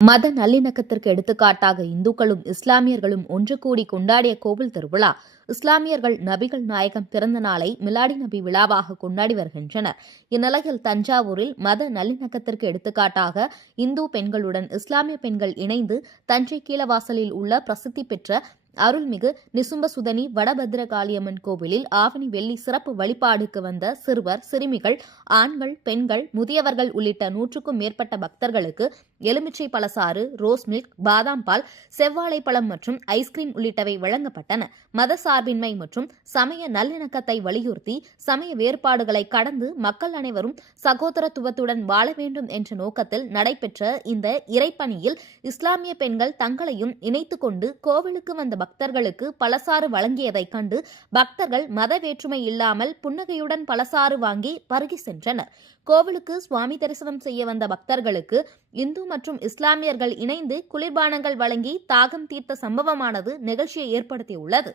மத நல்லிணக்கத்திற்கு எடுத்துக்காட்டாக இந்துக்களும் இஸ்லாமியர்களும் ஒன்று கூடி கொண்டாடிய கோவில் திருவிழா. இஸ்லாமியர்கள் நபிகள் நாயகம் பிறந்த நாளை மிலாடி நபி விழாவாக கொண்டாடி வருகின்றனர். இந்நிலையில் தஞ்சாவூரில் மத நல்லிணக்கத்திற்கு எடுத்துக்காட்டாக இந்து பெண்களுடன் இஸ்லாமிய பெண்கள் இணைந்து தஞ்சை கீழவாசலில் உள்ள பிரசித்தி பெற்ற அருள்மிகு நிசும்பசுதனி வடபத்திரகாளியம்மன் கோவிலில் ஆவணி வெள்ளி சிறப்பு வழிபாடுக்கு வந்த சிறுவர் சிறுமிகள் ஆண்கள் பெண்கள் முதியவர்கள் உள்ளிட்ட நூற்றுக்கும் மேற்பட்ட பக்தர்களுக்கு எலுமிச்சை பழசாறு ரோஸ் மில்க் பாதாம் பால் செவ்வாழை பழம் மற்றும் ஐஸ்கிரீம் உள்ளிட்டவை வழங்கப்பட்டன. மத சார்பின்மை மற்றும் சமய நல்லிணக்கத்தை வலியுறுத்தி சமய வேறுபாடுகளை கடந்து மக்கள் அனைவரும் சகோதரத்துவத்துடன் வாழ வேண்டும் என்ற நோக்கத்தில் நடைபெற்ற இந்த இறைப்பணியில் இஸ்லாமிய பெண்கள் தங்களையும் இணைத்துக் கொண்டு கோவிலுக்கு வந்த பக்தர்களுக்கு பலசாறு வழங்கியதைக் கண்டு பக்தர்கள் மத வேற்றுமை இல்லாமல் புன்னகையுடன் பலசாறு வாங்கி பருகி சென்றனர். கோவிலுக்கு சுவாமி தரிசனம் செய்ய வந்த பக்தர்களுக்கு இந்து மற்றும் இஸ்லாமியர்கள் இணைந்து குளிர்பானங்கள் வழங்கி தாகம் தீர்த்த சம்பவமானது நிகழ்ச்சியை ஏற்படுத்தியுள்ளது.